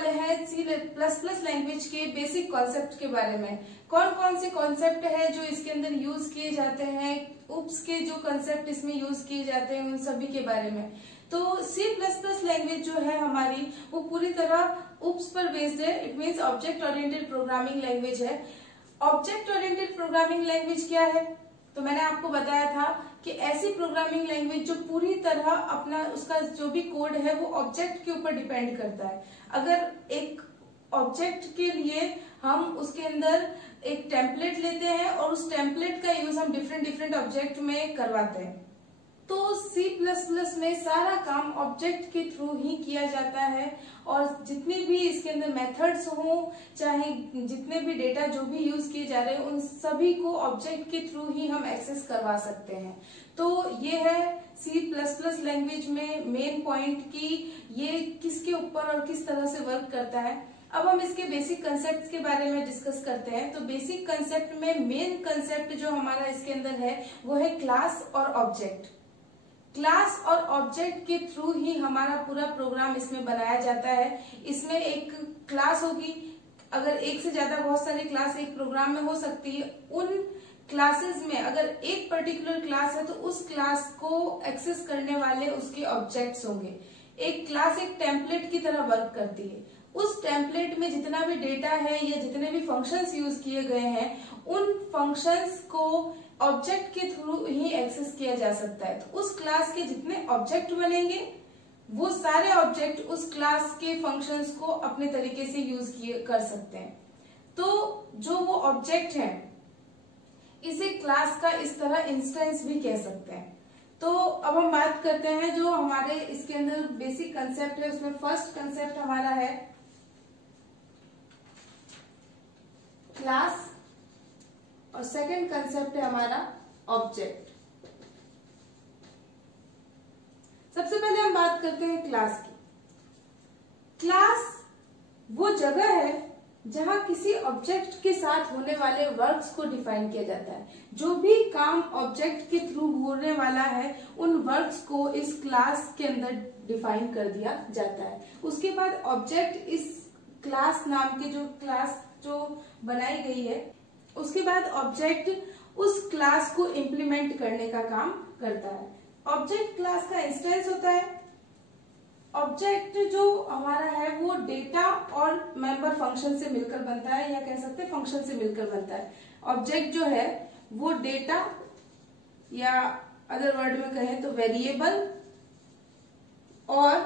वाले हैं C++ language के बेसिक कॉन्सेप्ट के बारे में। कौन कौन से कॉन्सेप्ट है जो इसके अंदर यूज किए जाते हैं, उप्स के जो कॉन्सेप्ट इसमें यूज किए जाते हैं, उन सभी के बारे में। तो C++ लैंग्वेज जो है हमारी, वो पूरी तरह उप्स पर बेस्ड है। It means object oriented programming language है। ऑब्जेक्ट ओरिएंटेड प्रोग्रामिंग लैंग्वेज क्या है? तो मैंने आपको बताया था कि ऐसी प्रोग्रामिंग लैंग्वेज जो पूरी तरह अपना उसका जो भी कोड है वो ऑब्जेक्ट के ऊपर डिपेंड करता है। अगर एक ऑब्जेक्ट के लिए हम उसके अंदर एक टेम्पलेट लेते हैं और उस टेम्पलेट का यूज हम डिफरेंट ऑब्जेक्ट में करवाते हैं, तो C++ में सारा काम ऑब्जेक्ट के थ्रू ही किया जाता है। और जितनी भी इसके अंदर मेथड्स हो, चाहे जितने भी डेटा जो भी यूज किए जा रहे हैं, उन सभी को ऑब्जेक्ट के थ्रू ही हम एक्सेस करवा सकते हैं। तो ये है C++ लैंग्वेज में मेन पॉइंट कि ये किसके ऊपर और किस तरह से वर्क करता है। अब हम इसके बेसिक कंसेप्ट के बारे में डिस्कस करते हैं। तो बेसिक कंसेप्ट में मेन कंसेप्ट जो हमारा इसके अंदर है वो है क्लास और ऑब्जेक्ट। क्लास और ऑब्जेक्ट के थ्रू ही हमारा पूरा प्रोग्राम इसमें बनाया जाता है। इसमें एक क्लास होगी, अगर एक से ज्यादा बहुत सारी क्लास एक प्रोग्राम में हो सकती है। उन क्लासेस में अगर एक पर्टिकुलर क्लास है तो उस क्लास को एक्सेस करने वाले उसके ऑब्जेक्ट्स होंगे। एक क्लास एक टेम्पलेट की तरह वर्क करती है। उस टेम्पलेट में जितना भी डेटा है या जितने भी फंक्शंस यूज किए गए हैं, उन फंक्शंस को ऑब्जेक्ट के थ्रू ही एक्सेस किया जा सकता है। तो उस क्लास के जितने ऑब्जेक्ट बनेंगे वो सारे ऑब्जेक्ट उस क्लास के फंक्शंस को अपने तरीके से यूज कर सकते हैं। तो जो वो ऑब्जेक्ट है इसे क्लास का इस तरह इंस्टेंस भी कह सकते हैं। तो अब हम बात करते हैं जो हमारे इसके अंदर बेसिक कंसेप्ट है, उसमें फर्स्ट कंसेप्ट हमारा है क्लास और सेकंड कंसेप्ट है हमारा ऑब्जेक्ट। सबसे पहले हम बात करते हैं क्लास की। क्लास वो जगह है जहां किसी ऑब्जेक्ट के साथ होने वाले वर्क्स को डिफाइन किया जाता है। जो भी काम ऑब्जेक्ट के थ्रू होने वाला है, उन वर्क्स को इस क्लास के अंदर डिफाइन कर दिया जाता है। उसके बाद ऑब्जेक्ट इस क्लास नाम के जो क्लास जो बनाई गई है, उसके बाद ऑब्जेक्ट उस क्लास को इम्प्लीमेंट करने का काम करता है। ऑब्जेक्ट क्लास का इंस्टेंस होता है। ऑब्जेक्ट जो हमारा है वो डेटा और मेंबर फंक्शन से मिलकर बनता है, या कह सकते हैं फंक्शन से मिलकर बनता है। ऑब्जेक्ट जो है वो डेटा या अदर वर्ड में कहें तो वेरिएबल और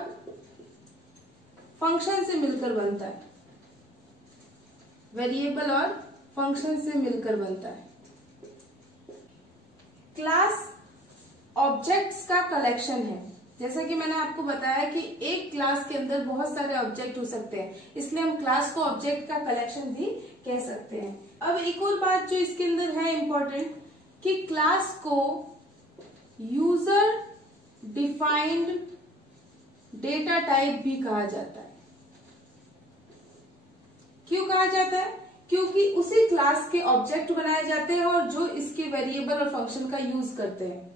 फंक्शन से मिलकर बनता है। वेरिएबल और फंक्शन से मिलकर बनता है। क्लास ऑब्जेक्ट्स का कलेक्शन है। जैसा कि मैंने आपको बताया कि एक क्लास के अंदर बहुत सारे ऑब्जेक्ट हो सकते हैं, इसलिए हम क्लास को ऑब्जेक्ट का कलेक्शन भी कह सकते हैं। अब एक और बात जो इसके अंदर है इम्पोर्टेंट, कि क्लास को यूजर डिफाइंड डेटा टाइप भी कहा जाता है। क्यों कहा जाता है? क्योंकि उसी क्लास के ऑब्जेक्ट बनाए जाते हैं और जो इसके वेरिएबल और फंक्शन का यूज करते हैं।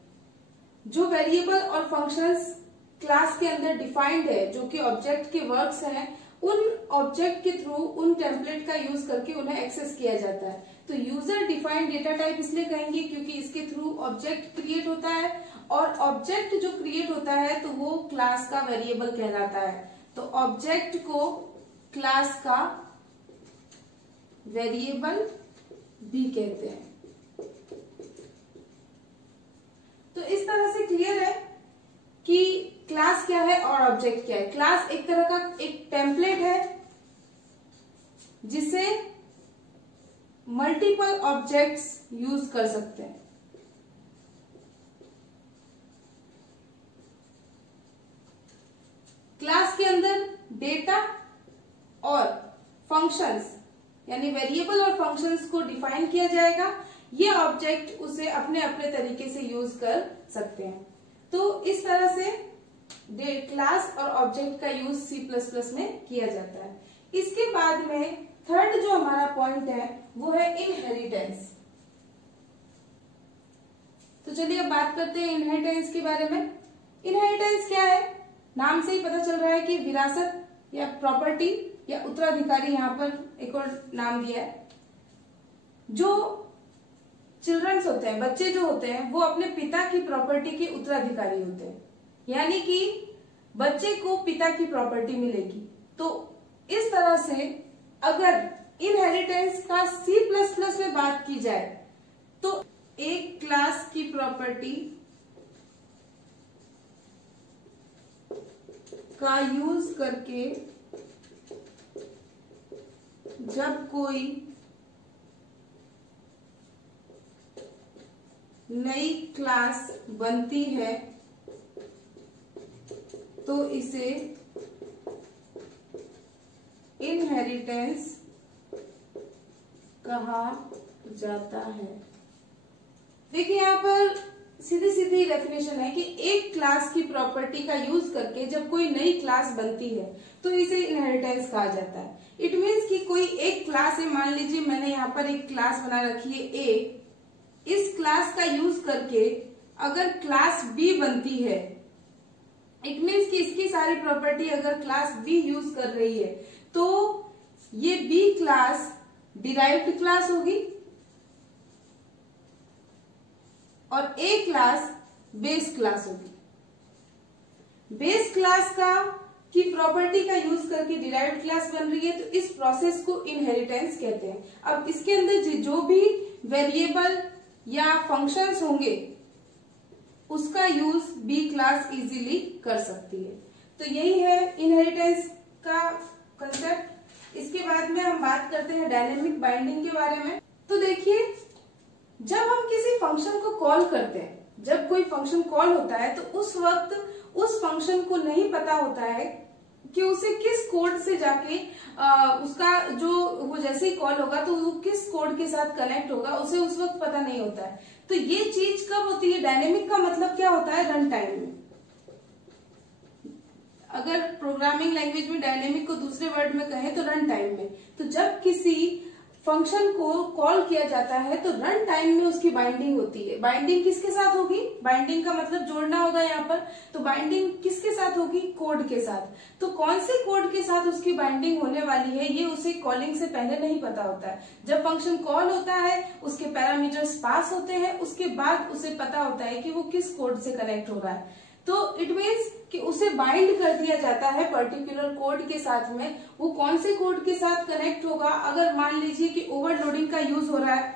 जो वेरिएबल और फंक्शंस क्लास के अंदर डिफाइंड है, जो कि ऑब्जेक्ट के वर्क्स हैं, उन ऑब्जेक्ट के थ्रू उन टेम्पलेट का यूज करके उन्हें एक्सेस किया जाता है। तो यूजर डिफाइंड डेटा टाइप इसलिए कहेंगे क्योंकि इसके थ्रू ऑब्जेक्ट क्रिएट होता है, और ऑब्जेक्ट जो क्रिएट होता है तो वो क्लास का वेरिएबल कहलाता है। तो ऑब्जेक्ट को क्लास का वेरिएबल भी कहते हैं। तो इस तरह से क्लियर है कि क्लास क्या है और ऑब्जेक्ट क्या है। क्लास एक तरह का एक टेम्पलेट है जिसे मल्टीपल ऑब्जेक्ट्स यूज कर सकते हैं। क्लास के अंदर डेटा और फंक्शंस यानी वेरिएबल और फंक्शंस को डिफाइन किया जाएगा। ये ऑब्जेक्ट उसे अपने अपने तरीके से यूज कर सकते हैं। तो इस तरह से क्लास और ऑब्जेक्ट का यूज C++ में किया जाता है। इसके बाद में थर्ड जो हमारा पॉइंट है वो है इनहेरिटेंस। तो चलिए अब बात करते हैं इनहेरिटेंस के बारे में। इनहेरिटेंस क्या है? नाम से ही पता चल रहा है कि विरासत या प्रॉपर्टी या उत्तराधिकारी, यहाँ पर एक और नाम दिया है। जो चिल्ड्रंस होते हैं, बच्चे जो होते हैं, वो अपने पिता की प्रॉपर्टी के उत्तराधिकारी होते हैं, यानी कि बच्चे को पिता की प्रॉपर्टी मिलेगी। तो इस तरह से अगर इनहेरिटेंस का C++ में बात की जाए तो एक क्लास की प्रॉपर्टी का यूज करके जब कोई नई क्लास बनती है तो इसे इनहेरिटेंस कहा जाता है। देखिए यहाँ पर सीधी सीधी डेफिनेशन है कि एक क्लास की प्रॉपर्टी का यूज करके जब कोई नई क्लास बनती है तो इसे इनहेरिटेंस कहा जाता है। इट मीन्स कि कोई एक क्लास है, मान लीजिए मैंने यहाँ पर एक क्लास बना रखी है ए, इस क्लास का यूज करके अगर क्लास बी बनती है, इट मीन्स कि इसकी सारी प्रॉपर्टी अगर क्लास बी यूज कर रही है तो ये बी क्लास डिराइव्ड क्लास होगी और ए क्लास बेस क्लास होगी। बेस क्लास की प्रॉपर्टी का यूज करके डिराइव्ड क्लास बन रही है तो इस प्रोसेस को इनहेरिटेंस कहते हैं। अब इसके अंदर जो भी वेरिएबल या फंक्शंस होंगे उसका यूज बी क्लास इजीली कर सकती है। तो यही है इनहेरिटेंस का कंसेप्ट। इसके बाद में हम बात करते हैं डायनेमिक बाइंडिंग के बारे में। तो देखिए, जब हम किसी फंक्शन को कॉल करते हैं, जब कोई फंक्शन कॉल होता है तो उस वक्त उस फंक्शन को नहीं पता होता है कि उसे किस कोड से जाके उसका जो वो जैसे ही कॉल होगा तो वो किस कोड के साथ कनेक्ट होगा, उसे उस वक्त पता नहीं होता है। तो ये चीज कब होती है? डायनेमिक का मतलब क्या होता है? रन टाइम में। अगर प्रोग्रामिंग लैंग्वेज में डायनेमिक को दूसरे वर्ड में कहें तो रन टाइम में। तो जब किसी फंक्शन को कॉल किया जाता है तो रन टाइम में उसकी बाइंडिंग होती है। बाइंडिंग किसके साथ होगी? बाइंडिंग का मतलब जोड़ना होगा यहाँ पर। तो बाइंडिंग किसके साथ होगी? कोड के साथ। तो कौन से कोड के साथ उसकी बाइंडिंग होने वाली है ये उसे कॉलिंग से पहले नहीं पता होता है। जब फंक्शन कॉल होता है उसके पैरामीटर्स पास होते हैं, उसके बाद उसे पता होता है कि वो किस कोड से कनेक्ट हो रहा है। तो इट मीन्स कि उसे बाइंड कर दिया जाता है पर्टिकुलर कोड के साथ में। वो कौन से कोड के साथ कनेक्ट होगा? अगर मान लीजिए कि ओवरलोडिंग का यूज हो रहा है,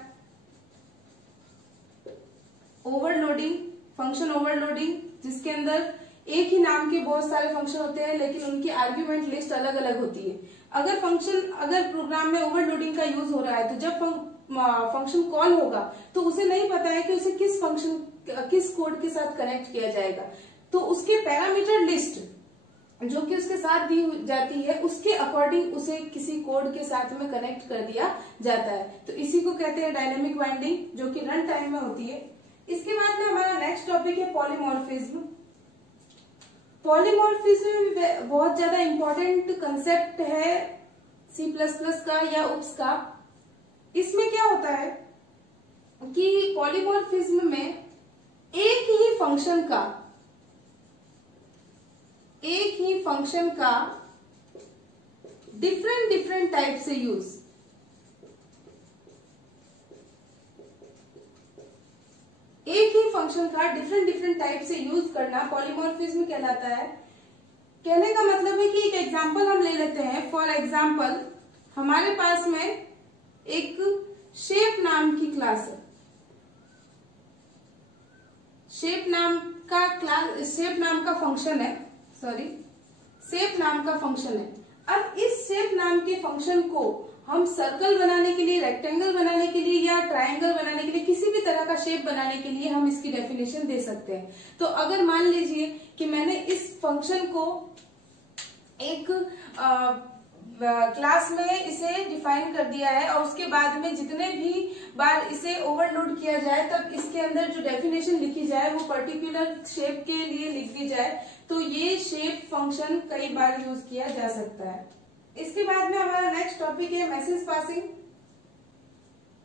ओवरलोडिंग, फंक्शन ओवरलोडिंग, जिसके अंदर एक ही नाम के बहुत सारे फंक्शन होते हैं लेकिन उनकी आर्ग्यूमेंट लिस्ट अलग अलग होती है। अगर प्रोग्राम में ओवरलोडिंग का यूज हो रहा है तो जब फंक्शन कॉल होगा तो उसे नहीं पता है कि उसे किस कोड के साथ कनेक्ट किया जाएगा। तो उसके पैरामीटर लिस्ट जो कि उसके साथ दी जाती है उसके अकॉर्डिंग उसे किसी कोड के साथ में कनेक्ट कर दिया जाता है। तो इसी को कहते हैं डायनेमिक बाइंडिंग, जो कि रन टाइम में होती है। इसके बाद में हमारा नेक्स्ट टॉपिक है पॉलीमॉर्फिज्म। पॉलीमॉर्फिज्म बहुत ज्यादा इंपॉर्टेंट कंसेप्ट है C++ का या UPS का। इसमें क्या होता है कि पॉलीमॉर्फिज्म में एक ही फंक्शन का डिफरेंट टाइप से यूज, एक ही फंक्शन का डिफरेंट टाइप से यूज करना पॉलीमॉर्फिज्म कहलाता है। कहने का मतलब है कि एक एग्जांपल हम ले लेते हैं। फॉर एग्जांपल, हमारे पास में एक शेप नाम की क्लास है। शेप नाम का फंक्शन है। अब इस शेप नाम के फंक्शन को हम सर्कल बनाने के लिए, रेक्टेंगल बनाने के लिए या ट्रायंगल बनाने के लिए, किसी भी तरह का शेप बनाने के लिए हम इसकी डेफिनेशन दे सकते हैं। तो अगर मान लीजिए कि मैंने इस फंक्शन को एक क्लास में इसे डिफाइन कर दिया है और उसके बाद में जितने भी बार इसे ओवरलोड किया जाए तब इसके अंदर जो डेफिनेशन लिखी जाए वो पर्टिकुलर शेप के लिए लिख दी जाए, तो ये शेप फंक्शन कई बार यूज किया जा सकता है। इसके बाद में हमारा नेक्स्ट टॉपिक है मैसेज पासिंग।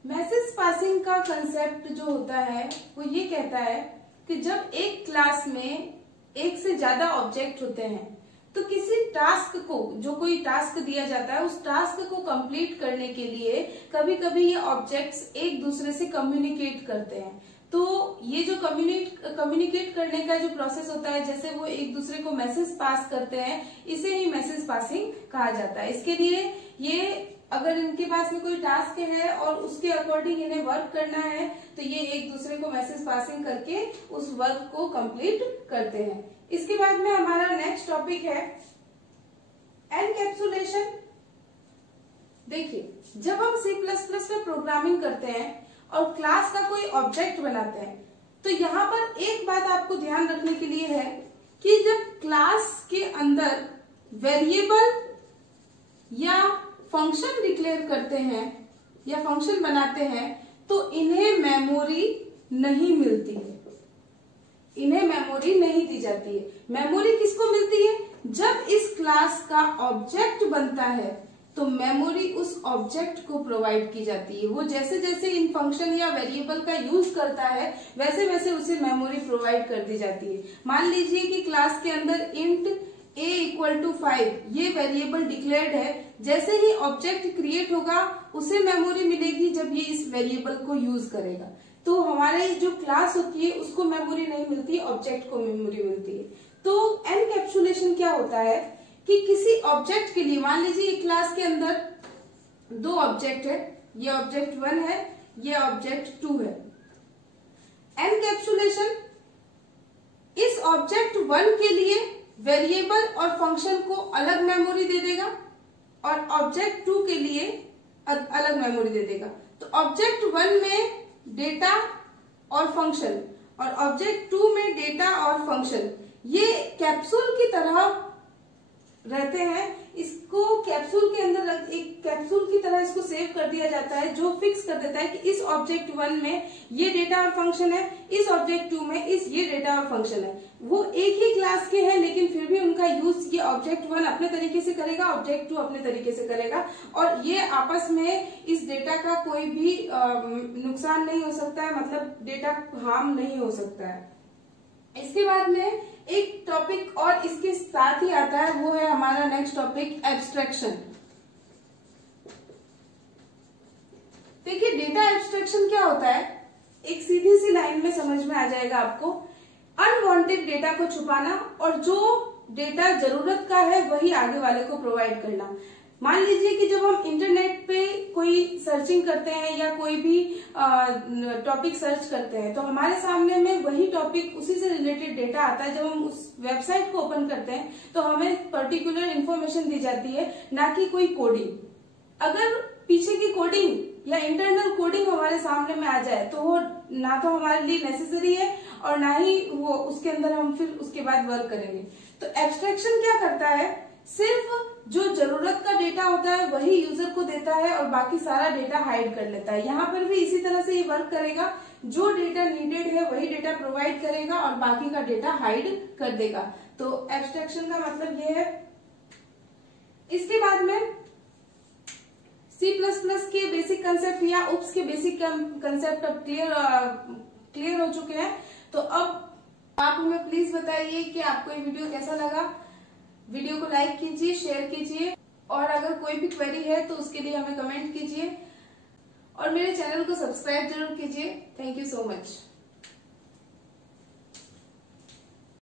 मैसेज पासिंग का कंसेप्ट जो होता है वो ये कहता है कि जब एक क्लास में एक से ज्यादा ऑब्जेक्ट होते हैं तो किसी टास्क को, जो कोई टास्क दिया जाता है, उस टास्क को कंप्लीट करने के लिए कभी कभी ये ऑब्जेक्ट्स एक दूसरे से कम्युनिकेट करते हैं। तो ये जो कम्युनिकेट करने का जो प्रोसेस होता है, जैसे वो एक दूसरे को मैसेज पास करते हैं, इसे ही मैसेज पासिंग कहा जाता है। इसके लिए ये, अगर इनके पास में कोई टास्क है और उसके अकॉर्डिंग इन्हें वर्क करना है, तो ये एक दूसरे को मैसेज पासिंग करके उस वर्क को कंप्लीट करते हैं। इसके बाद में हमारा नेक्स्ट टॉपिक है एनकैप्सुलेशन। देखिए, जब हम C++ में प्रोग्रामिंग करते हैं और क्लास का कोई ऑब्जेक्ट बनाते हैं, तो यहाँ पर एक बात आपको ध्यान रखने के लिए है कि जब क्लास के अंदर वेरिएबल या फंक्शन डिक्लेयर करते हैं या फंक्शन बनाते हैं, तो इन्हें मेमोरी नहीं मिलती है, इन्हें मेमोरी नहीं दी जाती है। मेमोरी किसको मिलती है? जब इस क्लास का ऑब्जेक्ट बनता है तो मेमोरी उस ऑब्जेक्ट को प्रोवाइड की जाती है। वो जैसे जैसे इन फंक्शन या वेरिएबल का यूज करता है, वैसे वैसे उसे मेमोरी प्रोवाइड कर दी जाती है। मान लीजिए कि क्लास के अंदर इंट a = 5 ये वेरिएबल डिक्लेयर्ड है। जैसे ही ऑब्जेक्ट क्रिएट होगा, उसे मेमोरी मिलेगी जब ये इस वेरिएबल को यूज करेगा। तो हमारे जो क्लास होती है उसको मेमोरी नहीं मिलती, ऑब्जेक्ट को मेमोरी मिलती है। तो एनकैप्सुलेशन क्या होता है कि किसी ऑब्जेक्ट के लिए, मान लीजिए क्लास के अंदर दो ऑब्जेक्ट है, ये ऑब्जेक्ट 1 है, ये ऑब्जेक्ट 2 है। एनकैप्सुलेशन इस ऑब्जेक्ट 1 के लिए वेरिएबल और फंक्शन को अलग मेमोरी दे देगा और ऑब्जेक्ट 2 के लिए अलग मेमोरी दे देगा। तो ऑब्जेक्ट 1 में डेटा और फंक्शन और ऑब्जेक्ट 2 में डेटा और फंक्शन, ये कैप्सूल की तरह रहते हैं। इसको कैप्सूल के अंदर एक कैप्सूल की तरह इसको सेव कर दिया जाता है, जो फिक्स कर देता है कि इस ऑब्जेक्ट 1 में ये डेटा और फंक्शन है, इस ऑब्जेक्ट 2 में ये डेटा और फंक्शन है। वो एक ही क्लास के हैं, लेकिन फिर भी उनका यूज ये ऑब्जेक्ट 1 अपने तरीके से करेगा, ऑब्जेक्ट 2 अपने तरीके से करेगा, और ये आपस में इस डेटा का कोई भी नुकसान नहीं हो सकता है, मतलब डेटा हार्म नहीं हो सकता है। इसके बाद में एक टॉपिक और इसके साथ ही आता है, वो है हमारा नेक्स्ट टॉपिक एब्स्ट्रैक्शन। देखिए, डेटा एब्स्ट्रैक्शन क्या होता है, एक सीधी सी लाइन में समझ में आ जाएगा आपको। अनवांटेड डेटा को छुपाना और जो डेटा जरूरत का है वही आगे वाले को प्रोवाइड करना। मान लीजिए कि जब हम इंटरनेट पे कोई सर्चिंग करते हैं या कोई भी टॉपिक सर्च करते हैं, तो हमारे सामने में वही टॉपिक, उसी से रिलेटेड डेटा आता है। जब हम उस वेबसाइट को ओपन करते हैं तो हमें पर्टिकुलर इन्फॉर्मेशन दी जाती है, ना कि कोई कोडिंग। अगर पीछे की कोडिंग या इंटरनल कोडिंग हमारे सामने में आ जाए तो वो ना तो हमारे लिए नेसेसरी है और ना ही वो उसके अंदर हम फिर उसके बाद वर्क करेंगे। तो एब्स्ट्रैक्शन क्या करता है, सिर्फ जो जरूरत का डेटा होता है वही यूजर को देता है और बाकी सारा डेटा हाइड कर लेता है। यहाँ पर भी इसी तरह से ये वर्क करेगा, जो डेटा नीडेड है वही डेटा प्रोवाइड करेगा और बाकी का डेटा हाइड कर देगा। तो एब्स्ट्रैक्शन का मतलब ये है। इसके बाद में C++ के बेसिक कंसेप्ट या UPS के बेसिक कंसेप्ट अब क्लियर हो चुके हैं। तो अब आप हमें प्लीज बताइए कि आपको ये वीडियो कैसा लगा। वीडियो को लाइक कीजिए, शेयर कीजिए, और अगर कोई भी क्वेरी है तो उसके लिए हमें कमेंट कीजिए और मेरे चैनल को सब्सक्राइब जरूर कीजिए। Thank you so much.